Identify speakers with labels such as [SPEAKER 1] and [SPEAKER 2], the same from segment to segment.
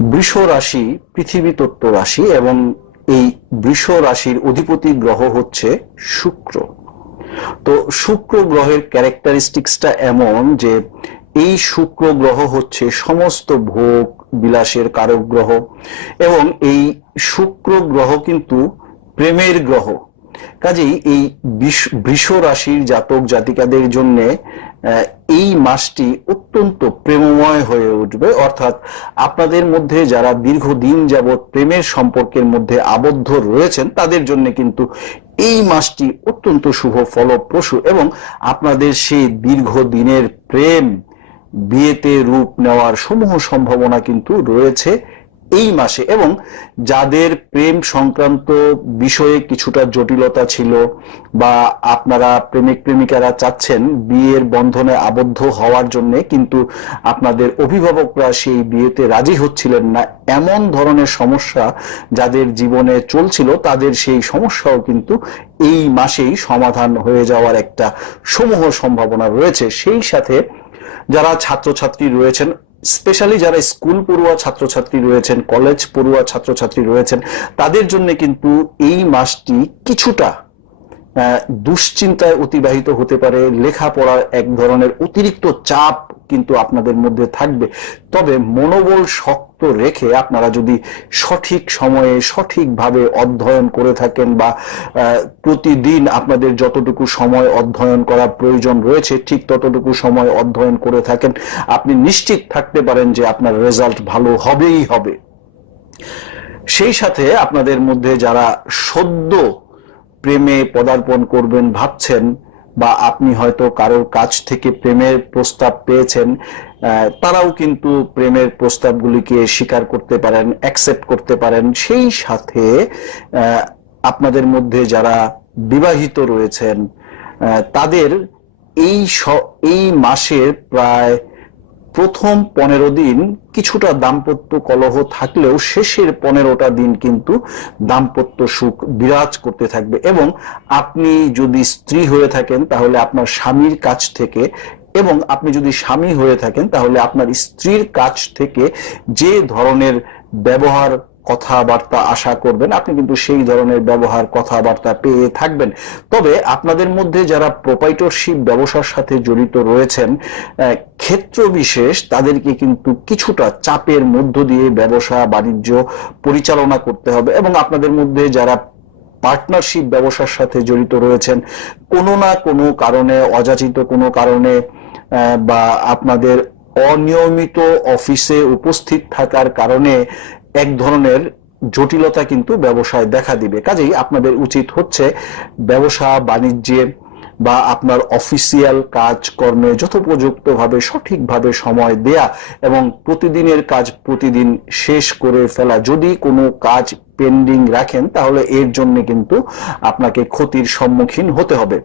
[SPEAKER 1] বৃষ রাশি পৃথিবী তত্ত্ব রাশি এবং এই বৃষ রাশির অধিপতি গ্রহ হচ্ছে শুক্র। তো শুক্র গ্রহের ক্যারেক্টারিস্টিক্সটা এমন যে এই শুক্র গ্রহ হচ্ছে সমস্ত ভোগ বিলাসের কারক গ্রহ এবং এই শুক্র গ্রহ কিন্তু প্রেমের গ্রহ। কাজেই এই বৃষ রাশির জাতক জাতিকাদের জন্য এই মাসটি অত্যন্ত প্রেমময় হয়ে উঠবে। অর্থাৎ আপনাদের মধ্যে যারা দীর্ঘদিন যাবৎ প্রেমের সম্পর্কের মধ্যে আবদ্ধ রয়েছেন, তাদের জন্য কিন্তু এই মাসটি অত্যন্ত শুভ ফলপ্রসূ এবং আপনাদের সেই দীর্ঘদিনের প্রেম, বিয়েতে রূপ নেওয়ার সমূহ সম্ভাবনা কিন্তু রয়েছে। এই মাসে এবং যাদের প্রেম সংক্রান্ত বিষয়ে কিছুটা জটিলতা ছিল বা আপনারা প্রেমিক প্রেমিকারা চাচ্ছেন বিয়ের বন্ধনে আবদ্ধ হওয়ার জন্য, কিন্তু আপনাদের অভিভাবকরা সেই বিয়েতে রাজি হচ্ছিলেন না, এমন ধরনের সমস্যা যাদের জীবনে চলছিল, তাদের সেই সমস্যাও কিন্তু এই মাসেই সমাধান হয়ে যাওয়ার একটা সমূহ সম্ভাবনা রয়েছে। সেই সাথে যারা ছাত্রছাত্রী রয়েছেন স্পেশালি যারা স্কুল পড়ুয়া ছাত্রছাত্রী রয়েছেন কলেজ পড়ুয়া ছাত্রছাত্রী রয়েছেন, তাদের জন্য কিন্তু এই মাসটি কিছুটা দুশ্চিন্তায় অতিবাহিত হতে পারে। লেখাপড়ার এক ধরনের অতিরিক্ত চাপ কিন্তু আপনাদের মধ্যে থাকবে। তবে মনোবল শক্ত রেখে আপনারা যদি সঠিক সময়ে সঠিকভাবে অধ্যয়ন করে থাকেন বা প্রতিদিন আপনাদের যতটুকু সময় অধ্যয়ন করার প্রয়োজন রয়েছে, ঠিক ততটুকু সময় অধ্যয়ন করে থাকেন, আপনি নিশ্চিত থাকতে পারেন যে আপনার রেজাল্ট ভালো হবেই হবে। সেই সাথে আপনাদের মধ্যে যারা সদ্য প্রেমে পদার্পণ করবেন ভাবছেন বা আপনি হয়তো কারোর কাছ থেকে প্রেমের প্রস্তাব পেয়েছেন তারাও কিন্তু প্রেমের প্রস্তাবগুলিকে স্বীকার করতে পারেন অ্যাকসেপ্ট করতে পারেন। সেই সাথে আপনাদের মধ্যে যারা বিবাহিত রয়েছেন তাদের এই এই মাসের প্রায় প্রথম পনেরো দিন কিছুটা দাম্পত্য কলহ থাকলেও শেষের পনেরোটা দিন কিন্তু দাম্পত্য সুখ বিরাজ করতে থাকবে। এবং আপনি যদি স্ত্রী হয়ে থাকেন, তাহলে আপনার স্বামীর কাছ থেকে এবং আপনি যদি স্বামী হয়ে থাকেন, তাহলে আপনার স্ত্রীর কাছ থেকে যে ধরনের ব্যবহার কথাবার্তা আশা করবেন, আপনি কিন্তু সেই ধরনের ব্যবহার, কথাবার্তা পেয়ে থাকবেন। তবে আপনাদের মধ্যে যারা প্রোপাইটরশিপ ব্যবসার সাথে জড়িত রয়েছেন ক্ষেত্র বিশেষ, তাদেরকে কিন্তু কিছুটা চাপের মধ্য দিয়ে ব্যবসা, বাণিজ্য পরিচালনা করতে হবে এবং আপনাদের মধ্যে যারা পার্টনারশিপ ব্যবসার সাথে জড়িত রয়েছেন, কোনো না কোনো কারণে, অযাচিত কোনো কারণে বা আপনাদের অনিয়মিত অফিসে উপস্থিত থাকার কারণে এক ধরনের জটিলতা কিন্তু ব্যবসায় দেখা দিবে। কাজেই আপনাদের উচিত হচ্ছে ব্যবসা, বাণিজ্যে বা আপনার অফিসিয়াল কাজকর্মে যথোপযুক্তভাবে, সঠিকভাবে সময় দেয়া এবং প্রতিদিনের কাজ প্রতিদিন শেষ করে ফেলা। যদি কোনো কাজ পেন্ডিং রাখেন, তাহলে এর জন্য কিন্তু আপনাকে ক্ষতির সম্মুখীন হতে হবে।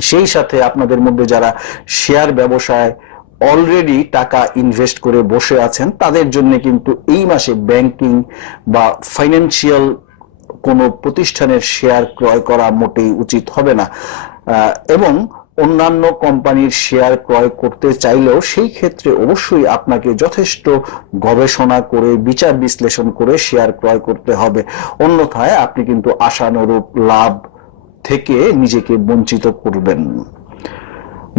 [SPEAKER 1] সেই সাথে আপনাদের মধ্যে যারা শেয়ার ব্যবসায় অলরেডি টাকা ইনভেস্ট করে বসে আছেন, তাদের জন্য কিন্তু এই মাসে ব্যাংকিং বা ফাইন্যান্সিয়াল কোনো প্রতিষ্ঠানের শেয়ার ক্রয় করা মোটেই উচিত হবে না। এবং অন্যান্য কোম্পানির শেয়ার ক্রয় করতে চাইলেও সেই ক্ষেত্রে অবশ্যই আপনাকে যথেষ্ট গবেষণা করে, বিচার বিশ্লেষণ করে শেয়ার ক্রয় করতে হবে। অন্যথায় আপনি কিন্তু আশানুরূপ লাভ থেকে নিজেকে বঞ্চিত করবেন।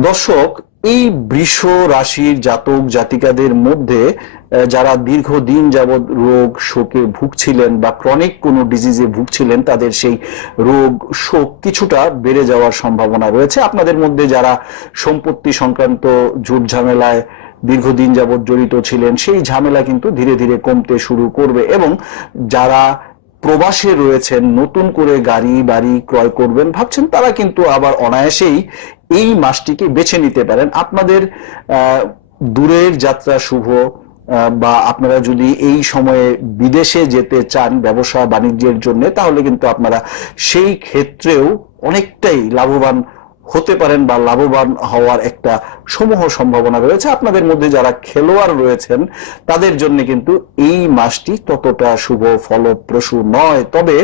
[SPEAKER 1] দর্শক এই বৃষ রাশির জাতক জাতিকাদের মধ্যে যারা দীর্ঘদিন যাবৎ রোগ শোকে ভুগছিলেন বা ক্রনিক কোনো ডিজিজে ভুগছিলেন, তাদের সেই রোগ শোক কিছুটা বেড়ে যাওয়ার সম্ভাবনা রয়েছে। আপনাদের মধ্যে যারা সম্পত্তি সংক্রান্ত ঝুট ঝামেলায় দীর্ঘদিন যাবৎ জড়িত ছিলেন, সেই ঝামেলা কিন্তু ধীরে ধীরে কমতে শুরু করবে এবং যারা প্রবাসে রয়েছেন, নতুন করে গাড়ি বাড়ি ক্রয় করবেন, ভাবছেন তারা কিন্তু আবার অনায়াসেই এই মাসটিকে বেছে নিতে পারেন। আপনাদের দূরের যাত্রা শুভ বা আপনারা যদি এই সময়ে বিদেশে যেতে চান ব্যবসা বাণিজ্যের জন্য, তাহলে কিন্তু আপনারা সেই ক্ষেত্রেও অনেকটাই লাভবান হতে পারেন বা লাভবান হওয়ার একটা সমূহ সম্ভাবনা রয়েছে। আপনাদের মধ্যে যারা খেলোয়াড় রয়েছেন, তাদের জন্য কিন্তু এই মাসটি ততটা শুভ, ফলপ্রসূ নয়। তবে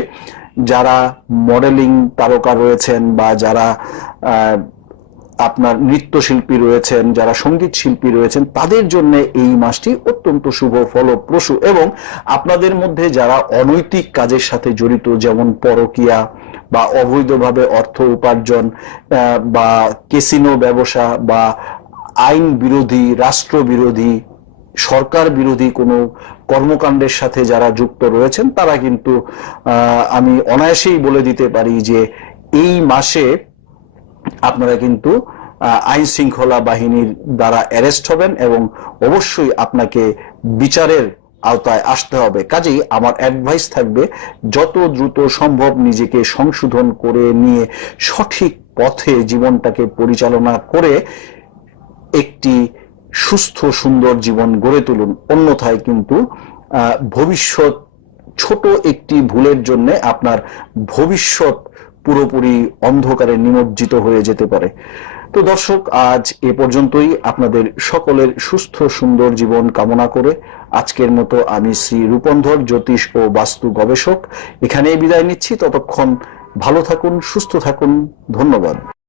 [SPEAKER 1] যারা মডেলিং তারকা রয়েছেন বা যারা আপনার নৃত্যশিল্পী রয়েছেন, যারা সংগীত শিল্পী রয়েছেন, তাদের জন্য এই মাসটি অত্যন্ত শুভ, ফলপ্রসূ এবং আপনাদের মধ্যে যারা অনৈতিক কাজের সাথে জড়িত, যেমন পরকিয়া বা অবৈধভাবে অর্থ উপার্জন বা কেসিনো ব্যবসা বা আইন বিরোধী, রাষ্ট্র বিরোধী, সরকার বিরোধী কোনো কর্মকাণ্ডের সাথে যারা যুক্ত রয়েছেন, তারা কিন্তু আমি অনায়াসেই বলে দিতে পারি যে এই মাসে আপনারা কিন্তু আইন শৃঙ্খলা বাহিনীর দ্বারা অ্যারেস্ট হবেন এবং অবশ্যই আপনাকে বিচারের আওতায় আসতে হবে। কাজেই আমার অ্যাডভাইস থাকবে, যত দ্রুত সম্ভব নিজেকে সংশোধন করে নিয়ে সঠিক পথে জীবনটাকে পরিচালনা করে একটি সুস্থ, সুন্দর জীবন গড়ে তুলুন। অন্যথায় কিন্তু ভবিষ্যৎ ছোট একটি ভুলের জন্য আপনার ভবিষ্যৎ পুরোপুরি অন্ধকারে নিমজ্জিত হয়ে যেতে পারে। তো দর্শক, আজ এ পর্যন্তই। আপনাদের সকলের সুস্থ, সুন্দর জীবন কামনা করে আজকের মতো আমি শ্রী রূপন্ধর, জ্যোতিষ ও বাস্তু গবেষক। এখানেই বিদায় নিচ্ছি। ততক্ষণ ভালো থাকুন, সুস্থ থাকুন। ধন্যবাদ।